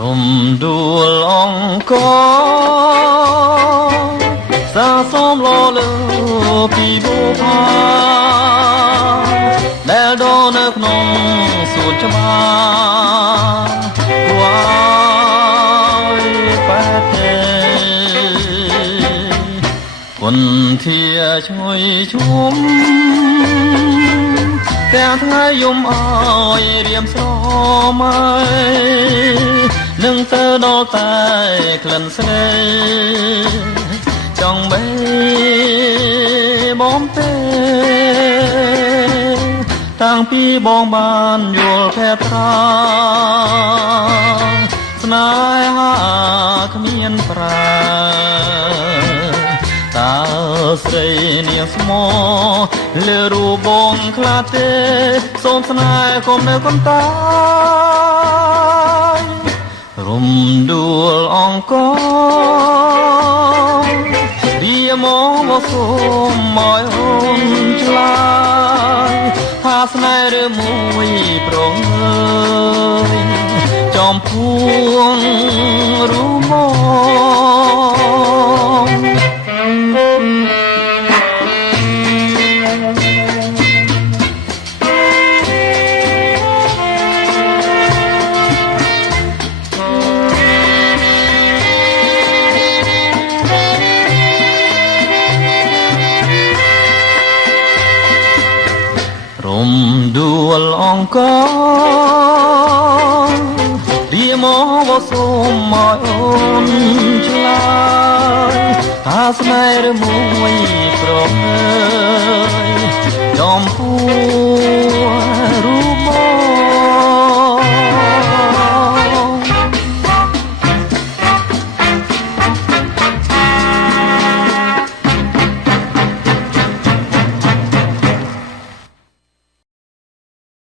រំដួលអង្គសាសំលលើពីបុផាដែលដនៅក្នុងសួនច្បារវ៉ាយប៉ែទេគុនធាឈ្ងុយឈុំទាំងថ្ងៃយំអើយរៀមស្រមៃនឹងទៅដល់តែក្លិនស្នេហ៍ចង់បេបំពេតាំងពីបងបានយល់ភែត្រាស្នេហាគ្មានប្រាតើស្រីនាងស្មោលើរូបបងខ្លាទេសូមស្នេហ៍កុំនៅកន្តាយរំដួលអង្គរៀមកសូមមកអូនឆ្លើយថាស្នេហ៍ឬមួយប្រងើយចំពួងរូមរំដួលអង្គរៀមកសូមមកអូនឆ្លើយថាស្នេហ៍ឬមួយប្រងើយចំពួ